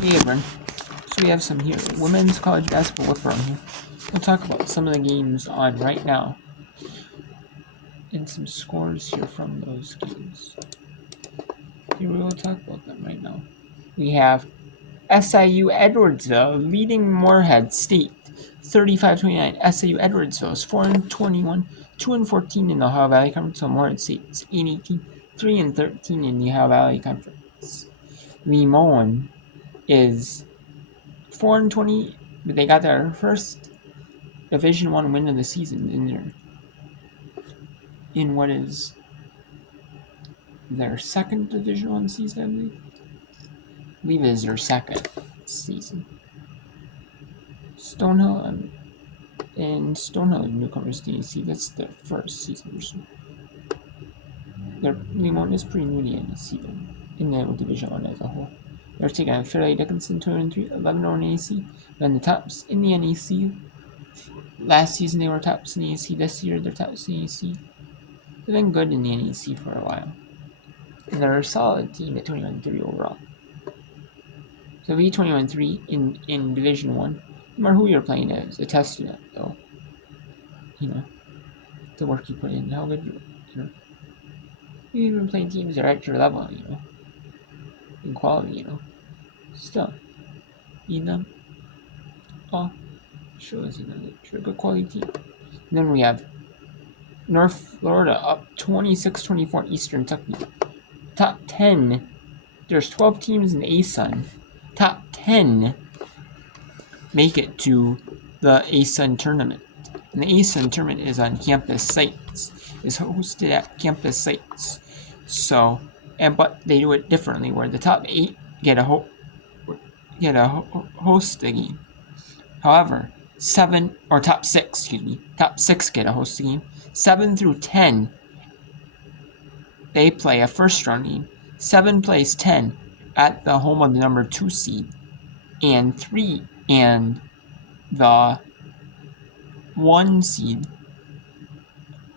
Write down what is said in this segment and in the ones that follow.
Hey everyone, so we have some here, women's college basketball whip around here. We'll talk about some of the games on right now, and some scores here from those games. Here we will talk about them right now. We have SIU Edwardsville leading Morehead State, 35-29. SIU Edwardsville is 4-21, 2-14 in the Ohio Valley Conference, so Morehead State is 8-18, 3-13 in the Ohio Valley Conference. Limon is 4-20, but they got their first Division I win of the season in what is their second Division I season, I believe. I believe it is their second season. Stonehill and Stonehill newcomers to NEC. That's their first season or so. Their Limon is pretty new to NEC in the Division I as a whole. They're taking on Fairleigh Dickinson 2-3, 11-0 in NEC. They're in the tops in the NEC. Last season they were tops in the NEC. This year they're tops in the NEC. They've been good in the NEC for a while. And they're a solid team at 21-3 overall. So be 21-3 in Division 1. No matter who you're playing is a testament, though. The work you put in, how good you're. You've been playing teams that are at your level, in quality, Still, them all shows that you're a good quality team. And then we have North Florida up 26-24 Eastern Kentucky. Top 10. There's 12 teams in ASUN. Top 10 make it to the ASUN tournament. And the ASUN tournament is on campus sites. Is hosted at campus sites. So, but they do it differently, where the top 8 get a host the game. However, top 6 get a host the game. 7 through 10, they play a first round game. 7 plays 10 at the home of the number 2 seed, and the 1 seed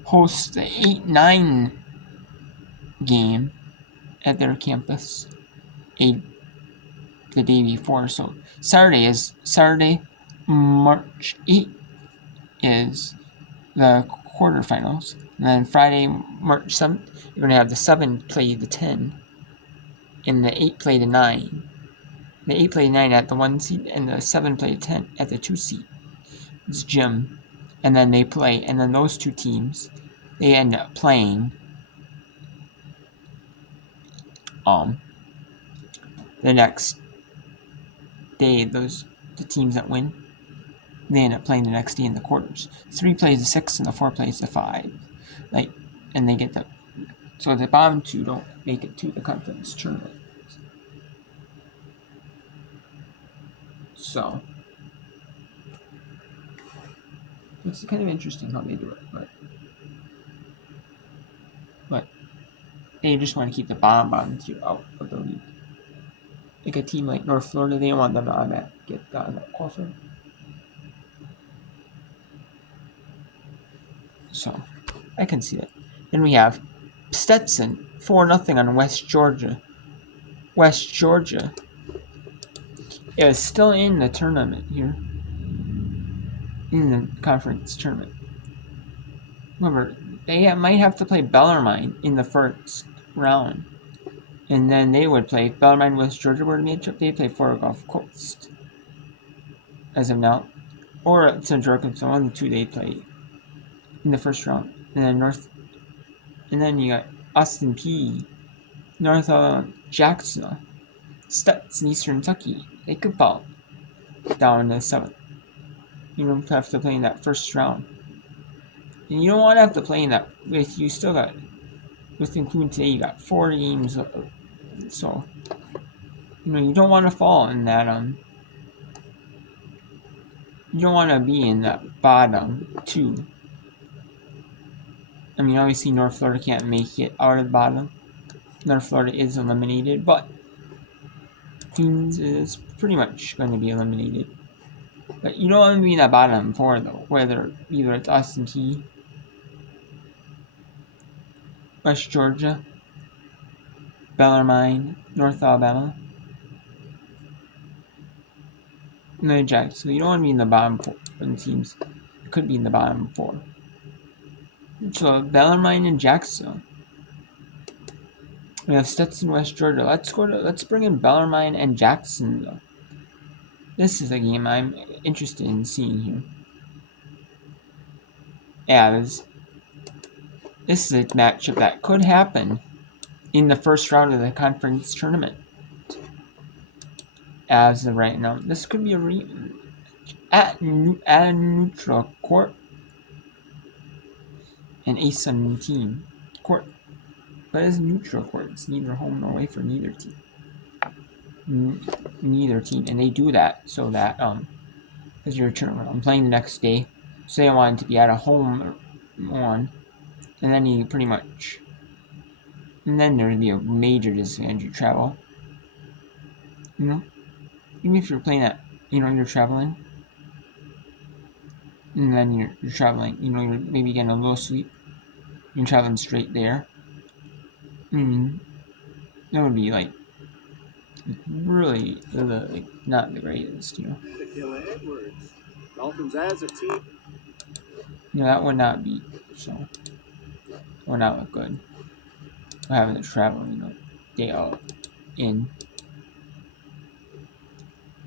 hosts the 8-9 game at their campus the day before. So Saturday, March 8th is the quarterfinals. And then Friday, March 7th, you're going to have the 7 play the 10, and the 8 play the 9. The 8 play 9 at the 1 seed, and the 7 play 10 at the 2 seed. It's gym. And then they play, and then those two teams, they end up playing the next day. The teams that win, they end up playing the next day in the quarters. 3 plays the 6, and the 4 plays the 5. And they get so the bottom 2 don't make it to the conference tournament. So it's kind of interesting how they do it, but they just want to keep the bottom 2 out of the league. Like a team like North Florida, they don't want them to automatically get that qualifier. So I can see that. Then we have Stetson 4-0 on West Georgia. West Georgia is still in the tournament here, in the conference tournament. Remember, they might have to play Bellarmine in the first round, and then they would play Bellarmine West Georgia were to matchup. They play Florida Gulf Coast as of now, or Central Arkansas. One of the 2 they play in the first round, and then you got Austin P, North Jackson, Stetson, Eastern Kentucky. They could fall down to 7th. You don't have to play in that first round. And you don't want to have to play in that with including today, you got 4 games. So, you don't want to fall in that, you don't want to be in that bottom 2. I mean, obviously North Florida can't make it out of the bottom. North Florida is eliminated, but Queens is pretty much going to be eliminated. But you don't want to be in that bottom 4, though, either it's Austin P, West Georgia, Bellarmine, North Alabama, No, Jack. So you don't want to be in the bottom four teams. It could be in the bottom four. So Bellarmine and Jacksonville. We have Stetson, West Georgia. Let's bring in Bellarmine and Jacksonville. This is a game I'm interested in seeing here. Yeah, this is a matchup that could happen in the first round of the conference tournament. As of right now, this could be at a neutral court, an ASUN team court, but it's neutral court. It's neither home nor away for neither team. Neither team, and they do that so that because you're tournament, I'm playing the next day. Say I wanted to be at a home one, and then you pretty much, and then there'd be a major disadvantage. You travel, you know, even if you're playing at, you're traveling, and then you're traveling, you're maybe getting a little sleep. You're traveling straight there. That would be like really like not the greatest, Edwards. Dolphins as a team. That would not be so. Would not look good. We're having to travel, day out in.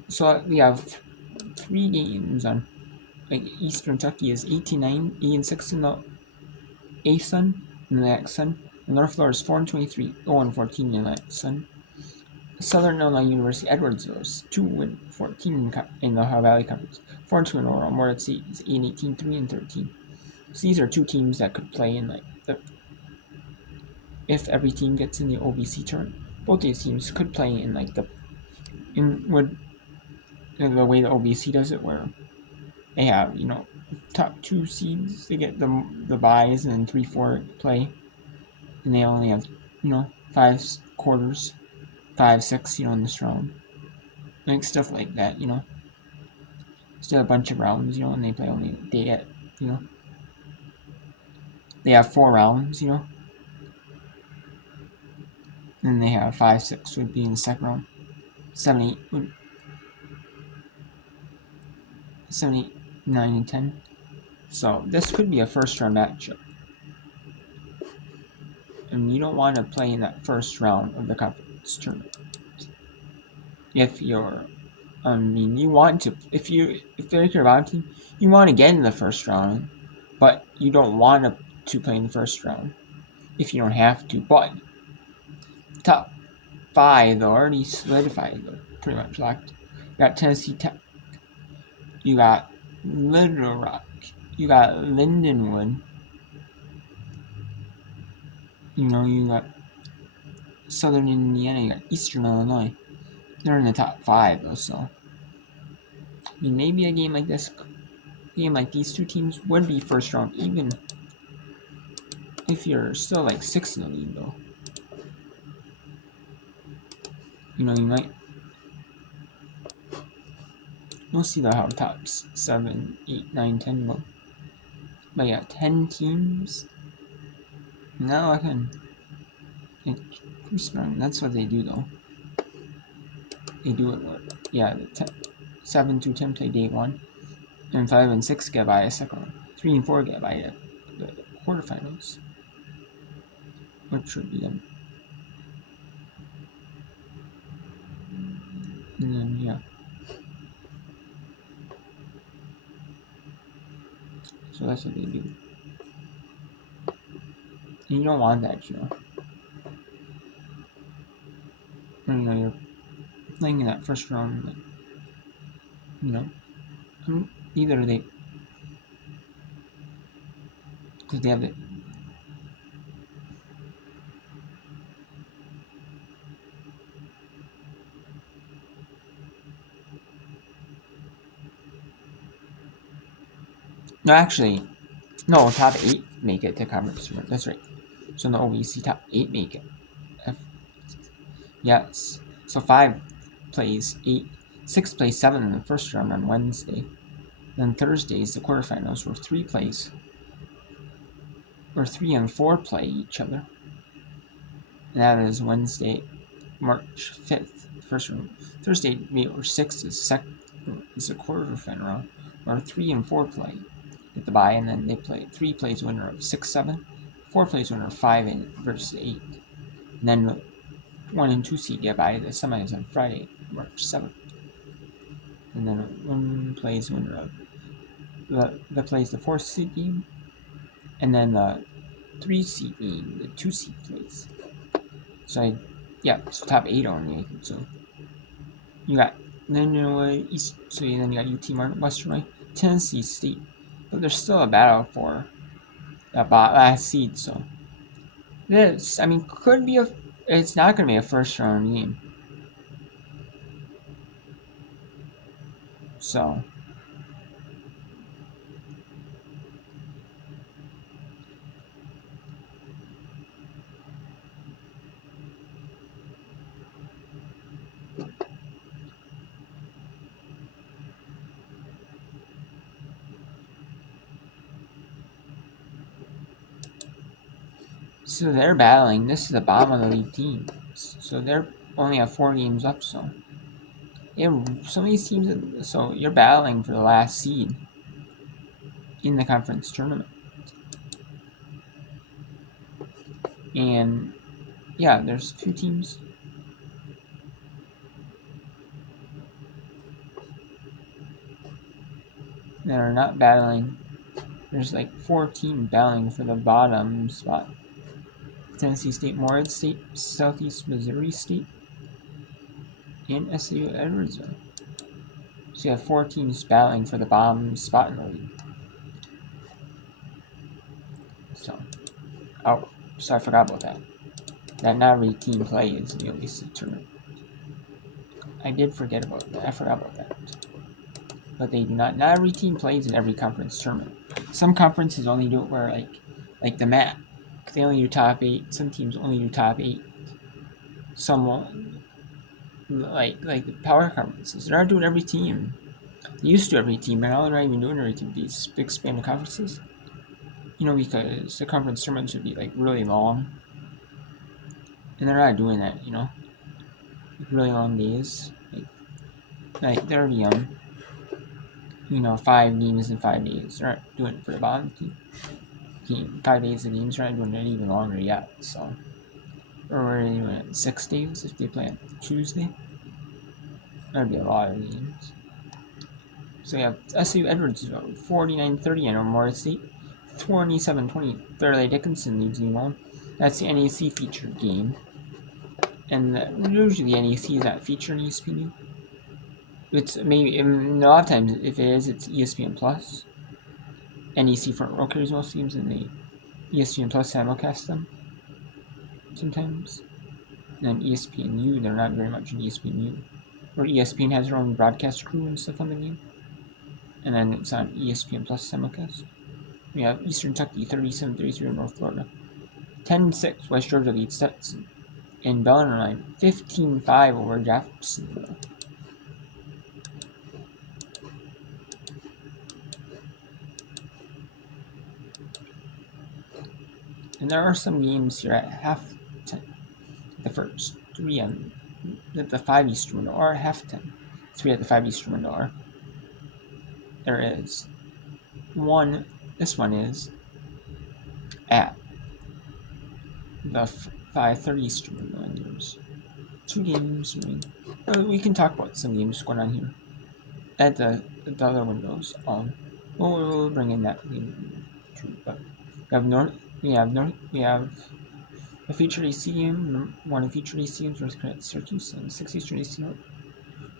So we have 3 games on. Like Eastern Kentucky is 18-9, 8-6 in the ASUN in the AXUN. North Florida is 4-23, 0-14 in the AXUN. Southern Illinois University Edwardsville is 2-14 in the Ohio Valley Conference. 4-2 in Oral Moritz State is 8-18, 3-13. So these are 2 teams that could play in if every team gets in the OVC tournament. Both these teams could play in the way the OVC does it, where they have top 2 seeds, they get the byes, and then 3-4 play, and they only have 5 quarters, 5-6 in this round, like stuff like that. Still a bunch of rounds, and they play only a day at they have 4 rounds, and they have 5-6 would be in the second round, 7-8 would 7-8, 9 and 10. So this could be a first round matchup, and you don't want to play in that first round of the conference tournament. If you're, you want to, if they're your bottom team, you want to get in the first round, but you don't want to play in the first round if you don't have to. But top 5 they're already solidified, they're pretty much locked. You got Tennessee Tech, you got Little Rock, you got Lindenwood, you got Southern Indiana, you got Eastern Illinois. They're in the top 5 though, so maybe a game like this, these 2 teams would be first round, even if you're still like 6 in the league though. You might. We'll see how tops 7, 8, 9, 10 go. But yeah, 10 teams. Now I can. That's what they do though. They do it. Yeah, the 7 to 10 play day 1, and 5 and 6 get by a second round. 3 and 4 get by the quarterfinals, which would be them. And then yeah. So that's what they do. And you don't want that, you're playing in that first round, either they, because they have it. No, actually, no, top 8 make it to conference tournament. That's right. So in the OVC, top 8 make it. Yes. So 5 plays 8, 6 plays 7 in the first round on Wednesday. Then Thursday is the quarterfinals, where 3 and 4 play each other. And that is Wednesday, March 5th, first round. Thursday, May 6th is It's a quarterfinal round where 3 and 4 play. Get the bye, and then they play 3 plays winner of 6-7, 4 plays winner of 5 and versus 8. And then 1 and 2 seed get bye. The semis on Friday, March 7th. And then 1 plays winner of the plays the 4th seed game, and then the 3 seed game, the 2 seed plays. So so top 8 only. So you got then East. So then you got UT Martin, Western, Tennessee State, but there's still a battle for that last seed. So this, could be a. It's not going to be a first round game. So they're battling. This is the bottom of the league teams. So they're only have 4 games left. So some of these teams. So you're battling for the last seed in the conference tournament. And there's a few teams that are not battling. There's like 4 teams battling for the bottom spot. Tennessee State, Morehead State, Southeast Missouri State, and SAU Edwardsville. So you have 4 teams battling for the bottom spot in the league. So I forgot about that. That not every team plays in the OVC tournament. I did forget about that. I forgot about that. But they do not. Not every team plays in every conference tournament. Some conferences only do it where like the MAC, they only do top 8. Some teams only do top 8. Some won't. Like the power conferences, they're not doing every team. They used to every team, but now they're not even doing every team. These big expanded conferences, because the conference tournaments would be like really long, and they're not doing that. Like really long days. Like they're young. 5 games in 5 days. They're not doing it for the bottom team. 5 days of games. They're not doing it even longer yet. So, or we're doing it 6 days if they play on Tuesday. That'd be a lot of games. So you have SU Edwardsville 49-30 and Memorial State 27-20. Fairleigh Dickinson leads you on. That's the NEC featured game. And usually the NEC is not featured in ESPN. It's maybe, a lot of times, if it is, it's ESPN Plus. NEC front row carries most games, and they ESPN Plus simulcast them sometimes. And then ESPNU, they're not very much in ESPNU. Or ESPN has their own broadcast crew and stuff on the game. And then it's on ESPN Plus simulcast. We have Eastern Kentucky 37-33 North Florida. 10-6 West Georgia leads Stetson. And Bellarmine 15-5 over Jeffersonville. And there are some games here at half-time. The first 3 at the 5 Eastern window are half-time. 3 at the 5 Eastern window are. There is one. This one is at the 5:30 Eastern window, and there's 2 games. We can talk about some games going on here at the other windows. We'll bring in that game too. But we have a featured AC game, one of featured AC games, North Carolina, Syracuse, and 6 Eastern AC North.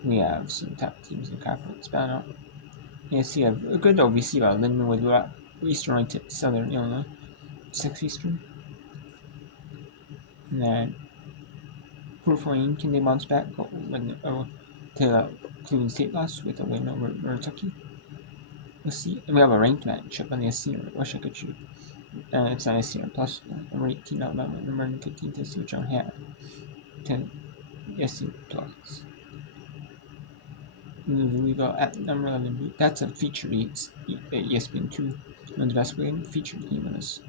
We have some top teams in the conference battling out. Yes, you have a good OVC about Lindenwood, Eastern to Southern Illinois, 6 Eastern. And then Proof Wayne, can they bounce back to Cleveland State loss with a win over Kentucky? We'll see. And we have a ranked matchup on the SC. I wish I could shoot. It's on SC plus number 18 Alabama, number 15 Tennessee, which I don't have. 10 SC plus. We go at number 11. That's a featured ESPN2 men's basketball game. Featured game on this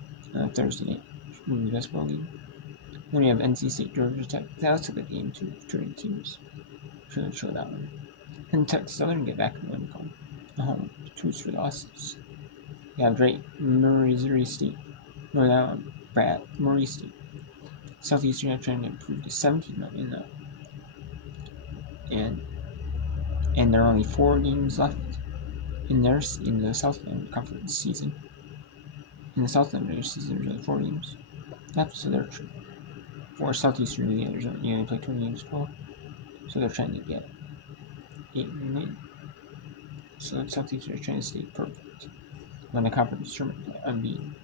Thursday night women's basketball game. Then we have NC State, Georgia Tech. That's a good game too. Touring teams. Should show that one. Kentucky Southern get back in the win column. Home, 2 for the losses. You have Drake, Missouri State, Northern Ireland, Brad, Murray State. Southeastern are trying to improve to 17 in the and there are only 4 games left in the Southland Conference season. In the Southland regular season, there's only 4 games left, so they're for Southeastern Indiana, you only play 20 games total, so they're trying to get 8 and win. So Southeastern are trying to stay perfect when the conference tournament play unbeaten.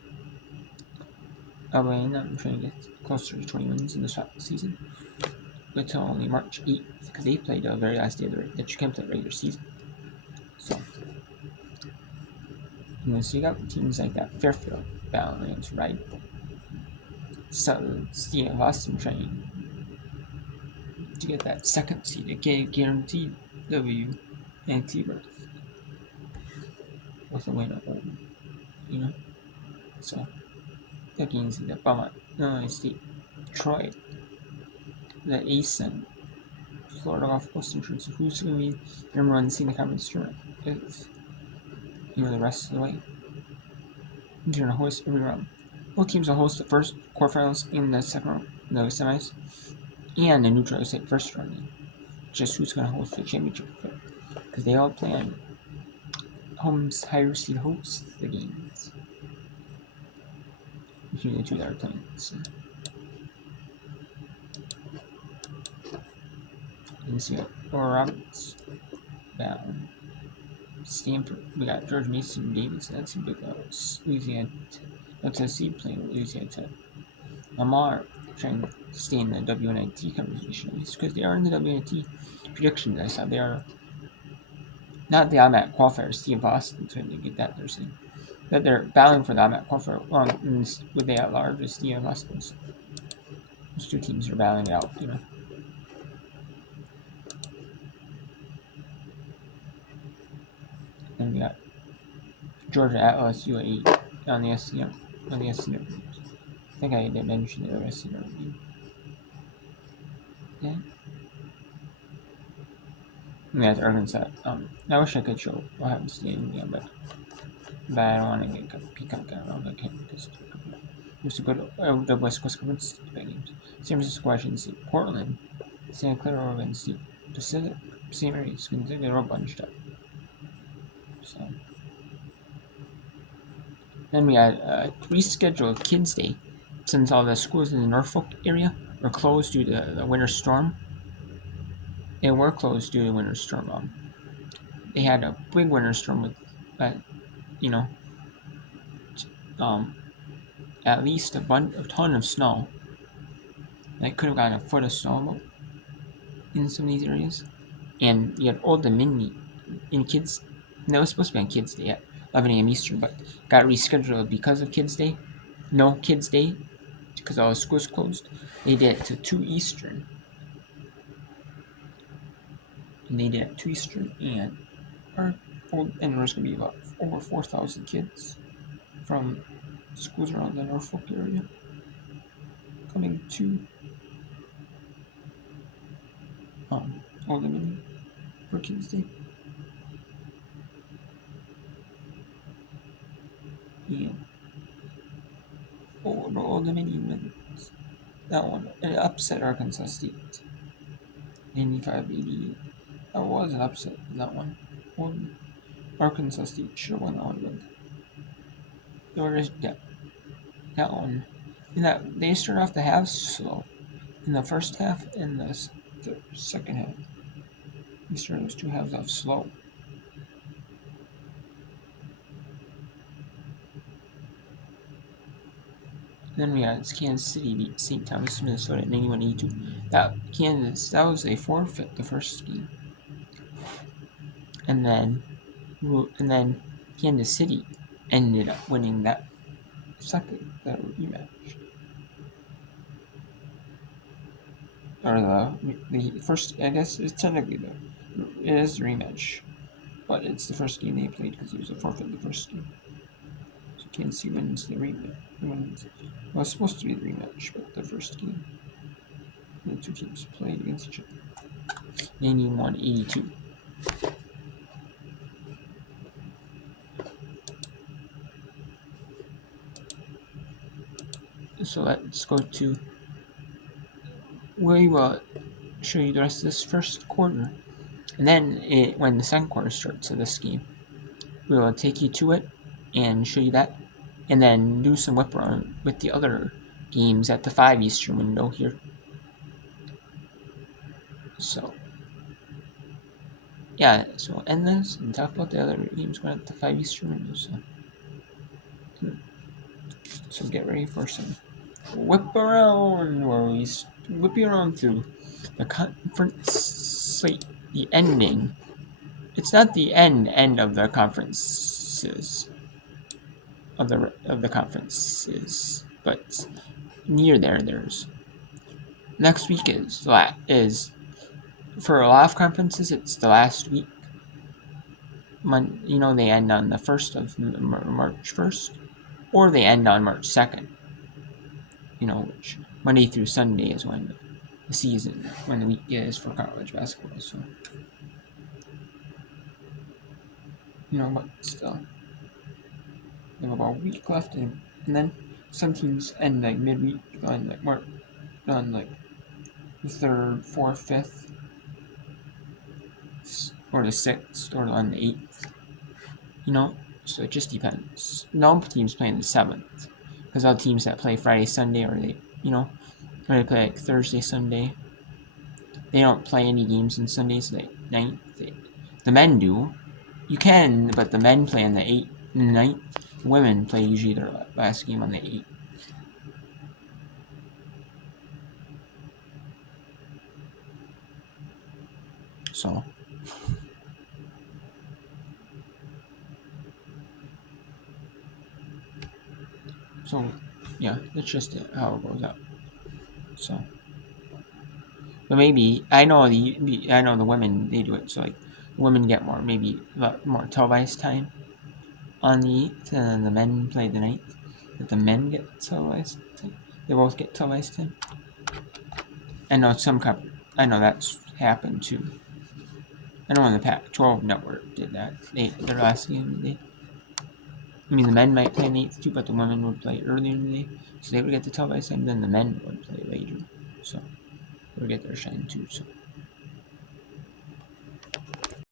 Alabama, I'm trying to get closer to 20 wins in the season, until only March 8th, because they played the very last day that you can play regular season. So you got teams like that, Fairfield, Balance, right? So Steve Austin trying to get that second seed, a guaranteed W and T berth with a win at home, So the games in the Belmont, Illinois State, Detroit, the ASUN, Florida Gulf Coast Insurance, who's going to be number 1 seed in the conference tournament? It's, the rest of the way. You're going to host every round. Both teams will host the first quarterfinals in the second round, the semis, and the neutral site first round. Just who's going to host the championship, because they all play on home's higher seed hosts the games between the two that are playing. So. And so you got Oral Roberts, Ballard, Stanford. We got George Mason and Davidson. That's a big Louisiana. That's a seed playing with Louisiana Tech. Lamar trying to stay in the WNIT conversation, at least because they are in the WNIT predictions. I saw they are not the automatic qualifier. Steve Austin trying to get that. They're saying that they're battling for the automatic qualifier. Would they at large as Steve Austin? So those 2 teams are battling it out. And we got Georgia at LSU at 8 on the SCM. On the SCM. I think I did mention the SCM. Yeah. And that's Arkansas. I wish I could show what happens to the game, but I don't want to get peacock around. I can't because used to go to the West Coast Conference games. San Francisco, Washington State, Portland, Santa Clara, Oregon State, Pacific, St. Mary's. They're all bunched up. So. Then we had a rescheduled Kids Day since all the schools in the Norfolk area were closed due to the winter storm. They were closed due to the winter storm. They had a big winter storm with, at least a ton of snow. They could have gotten a foot of snow in some of these areas. And you had Old Dominion in Kids. No, it was supposed to be on Kids Day at 11 a.m. Eastern, but got rescheduled because of Kids Day. No Kids Day because all the schools closed. They did it to 2 Eastern. And they did it 2 Eastern, and there's going to be about over 4,000 kids from schools around the Norfolk area coming to Old Dominion for Kids Day. And Old Dominion wins that one. It upset Arkansas State 95-88. That was an upset in that one. Arkansas State should have won that one. That one. And that they started off the halves slow. In the first half and the second half. They started those 2 halves off slow. Then we had Kansas City beat St. Thomas, Minnesota at 91-82. That was a forfeit the first game. And then Kansas City ended up winning that rematch. Or the first, I guess it's technically it is the rematch, but it's the first game they played because it was a forfeit the first game. So Kansas City wins the rematch. Well, it's supposed to be the rematch, but the first game. The 2 teams played against each other. 91-82. So let's go to. We will show you the rest of this first quarter, and then when the second quarter starts of this game, we will take you to it and show you that, and then do some whip around with the other games at the 5 Eastern window here. So yeah, so we'll end this and talk about the other games going at the 5 Eastern window. So get ready for some whip around, where we whip you around through the conference slate, the ending. It's not the end of the conferences of the conferences, but near there. There's next week is for a lot of conferences. It's the last week. They end on the 1st of March 1st, or they end on March 2nd. Which Monday through Sunday is when the season, when the week is for college basketball. So, but still, we have about a week left, and then some teams end like midweek on like March, on like the 3rd, 4th, 5th, or the 6th, or on the 8th. So it just depends. No teams play on the 7th, because all teams that play Friday, Sunday, or they play like Thursday, Sunday. They don't play any games on Sundays. The men do. You can, but the men play on the 8th and the 9th. The women play usually their last game on the 8th. So yeah, that's just how it goes out. So, but maybe I know the women, they do it so like the women get more televised time on the 8th, and then the men play the 9th. But the men get televised time. They both get televised time. I know I know that's happened too. I know when the Pac-12 network did that. Their last game, the men might play in the 8th too, but the women would play earlier in the day, so they would get the televised time. Then the men would play later, so they would get their shine too. So